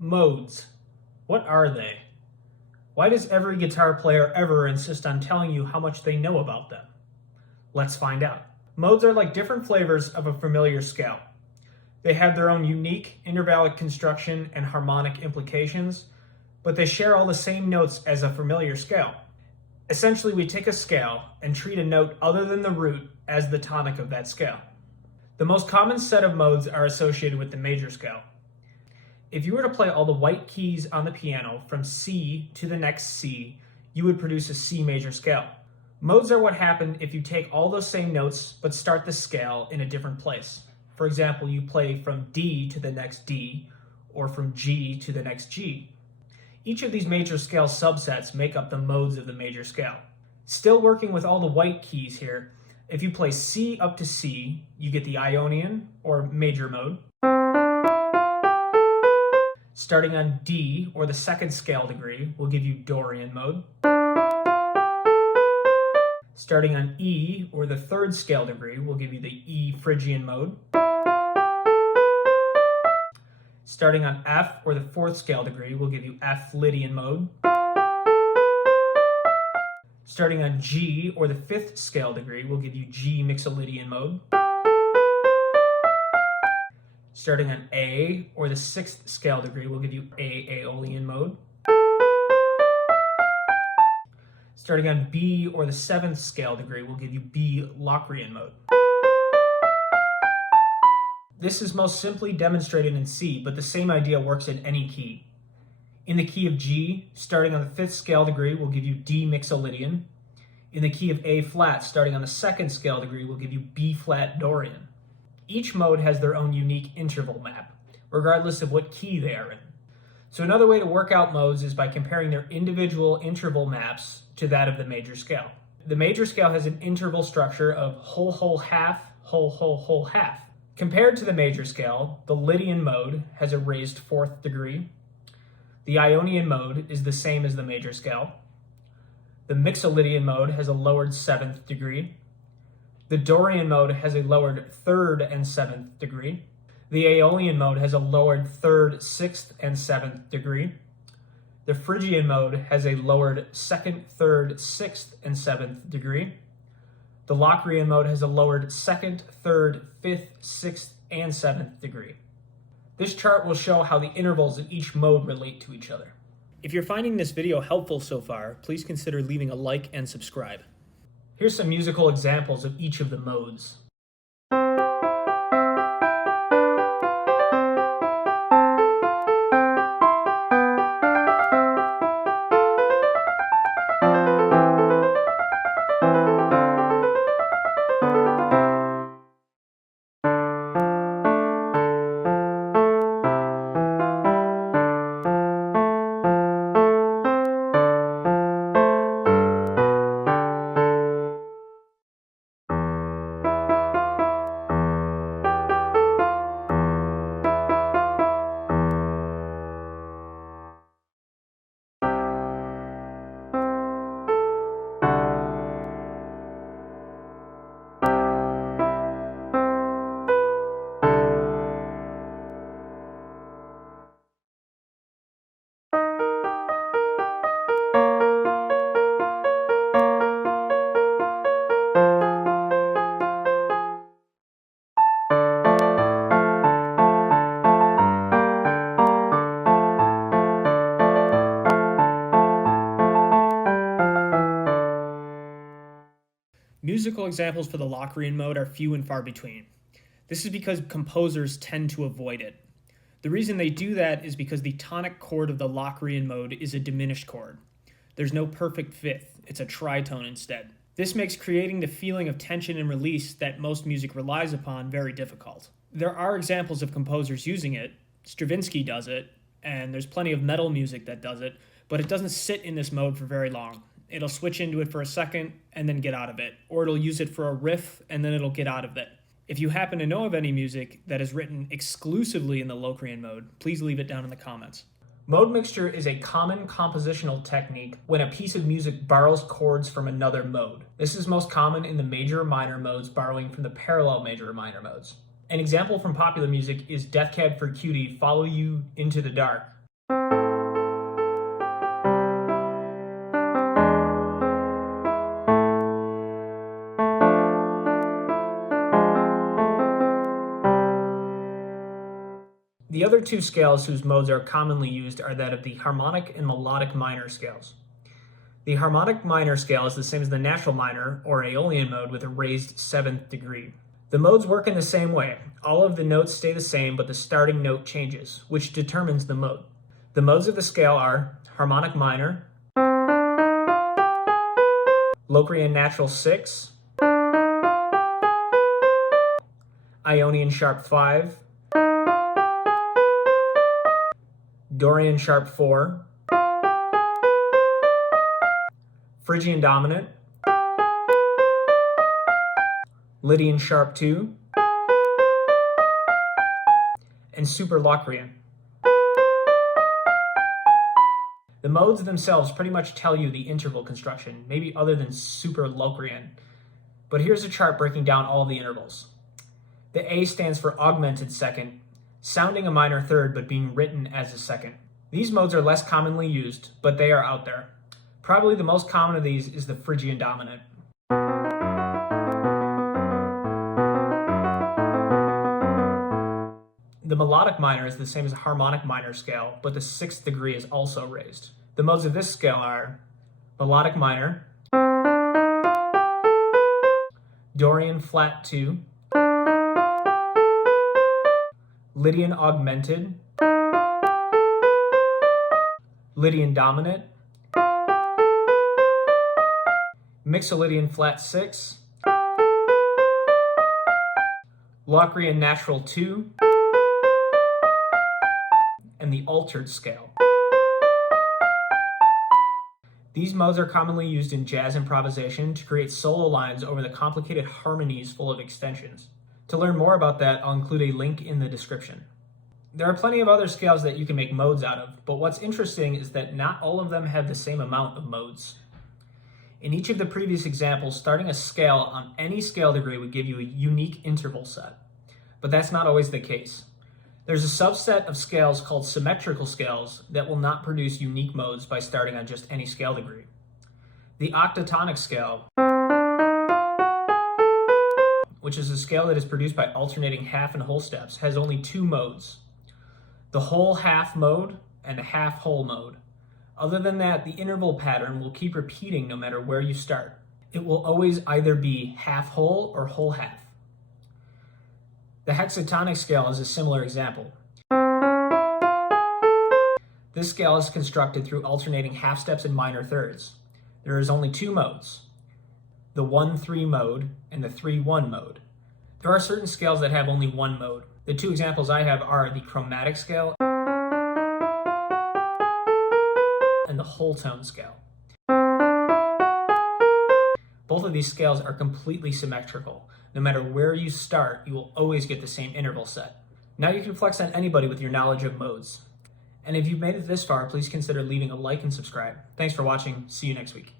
Modes. What are they? Why does every guitar player ever insist on telling you how much they know about them? Let's find out. Modes are like different flavors of a familiar scale. They have their own unique intervallic construction and harmonic implications, but they share all the same notes as a familiar scale. Essentially, we take a scale and treat a note other than the root as the tonic of that scale. The most common set of modes are associated with the major scale. If you were to play all the white keys on the piano from C to the next C, you would produce a C major scale. Modes are what happen if you take all those same notes but start the scale in a different place. For example, you play from D to the next D, or from G to the next G. Each of these major scale subsets make up the modes of the major scale. Still working with all the white keys here, if you play C up to C, you get the ionian, or major mode. Starting on D, or the second scale degree, will give you dorian mode. Starting on E, or the third scale degree, will give you the E phrygian mode. Starting on F, or the fourth scale degree, will give you F lydian mode. Starting on G, or the fifth scale degree, will give you G mixolydian mode. Starting on A, or the sixth scale degree, will give you A aeolian mode. Starting on B, or the seventh scale degree, will give you B Locrian mode. This is most simply demonstrated in C, but the same idea works in any key. In the key of G, starting on the fifth scale degree, will give you D mixolydian. In the key of A flat, starting on the second scale degree, will give you B flat dorian. Each mode has their own unique interval map, regardless of what key they are in. So another way to work out modes is by comparing their individual interval maps to that of the major scale. The major scale has an interval structure of whole, whole, half, whole, whole, whole, half. Compared to the major scale, the Lydian mode has a raised fourth degree. The Ionian mode is the same as the major scale. The mixolydian mode has a lowered seventh degree. The Dorian mode has a lowered third and seventh degree. The aeolian mode has a lowered third, sixth, and seventh degree. The Phrygian mode has a lowered second, third, sixth, and seventh degree. The Locrian mode has a lowered second, third, fifth, sixth, and seventh degree. This chart will show how the intervals of each mode relate to each other. If you're finding this video helpful so far, please consider leaving a like and subscribe. Here's some musical examples of each of the modes. Musical examples for the Locrian mode are few and far between. This is because composers tend to avoid it. The reason they do that is because the tonic chord of the Locrian mode is a diminished chord. There's no perfect fifth, it's a tritone instead. This makes creating the feeling of tension and release that most music relies upon very difficult. There are examples of composers using it. Stravinsky does it, and there's plenty of metal music that does it, but it doesn't sit in this mode for very long. It'll switch into it for a second and then get out of it, or it'll use it for a riff and then it'll get out of it. If you happen to know of any music that is written exclusively in the Locrian mode, please leave it down in the comments. Mode mixture is a common compositional technique when a piece of music borrows chords from another mode. This is most common in the major and minor modes, borrowing from the parallel major and minor modes. An example from popular music is Death Cab for Cutie, Follow You Into the Dark. The other two scales whose modes are commonly used are that of the harmonic and melodic minor scales. The harmonic minor scale is the same as the natural minor, or aeolian mode, with a raised 7th degree. The modes work in the same way. All of the notes stay the same, but the starting note changes, which determines the mode. The modes of the scale are harmonic minor, Locrian natural 6, ionian sharp 5, dorian sharp 4, phrygian dominant, lydian sharp 2, and super Locrian. The modes themselves pretty much tell you the interval construction, maybe other than super Locrian. But here's a chart breaking down all the intervals. The A stands for augmented second, sounding a minor third but being written as a second. These modes are less commonly used, but they are out there. Probably the most common of these is the phrygian dominant. The melodic minor is the same as a harmonic minor scale, but the 6th degree is also raised. The modes of this scale are melodic minor, dorian flat 2, lydian augmented, lydian dominant, mixolydian flat 6, Locrian natural 2, and the altered scale. These modes are commonly used in jazz improvisation to create solo lines over the complicated harmonies full of extensions. To learn more about that, I'll include a link in the description. There are plenty of other scales that you can make modes out of, but what's interesting is that not all of them have the same amount of modes. In each of the previous examples, starting a scale on any scale degree would give you a unique interval set, but that's not always the case. There's a subset of scales called symmetrical scales that will not produce unique modes by starting on just any scale degree. The octatonic scale, which is a scale that is produced by alternating half and whole steps, has only 2 modes: the whole half mode and the half whole mode. Other than that, the interval pattern will keep repeating no matter where you start. It will always either be half whole or whole half. The hexatonic scale is a similar example. This scale is constructed through alternating half steps and minor thirds. There is only 2 modes: the 1-3 mode and the 3-1 mode. There are certain scales that have only 1 mode. The 2 examples I have are the chromatic scale and the whole tone scale. Both of these scales are completely symmetrical. No matter where you start, you will always get the same interval set. Now you can flex on anybody with your knowledge of modes. And if you've made it this far, please consider leaving a like and subscribe. Thanks for watching. See you next week.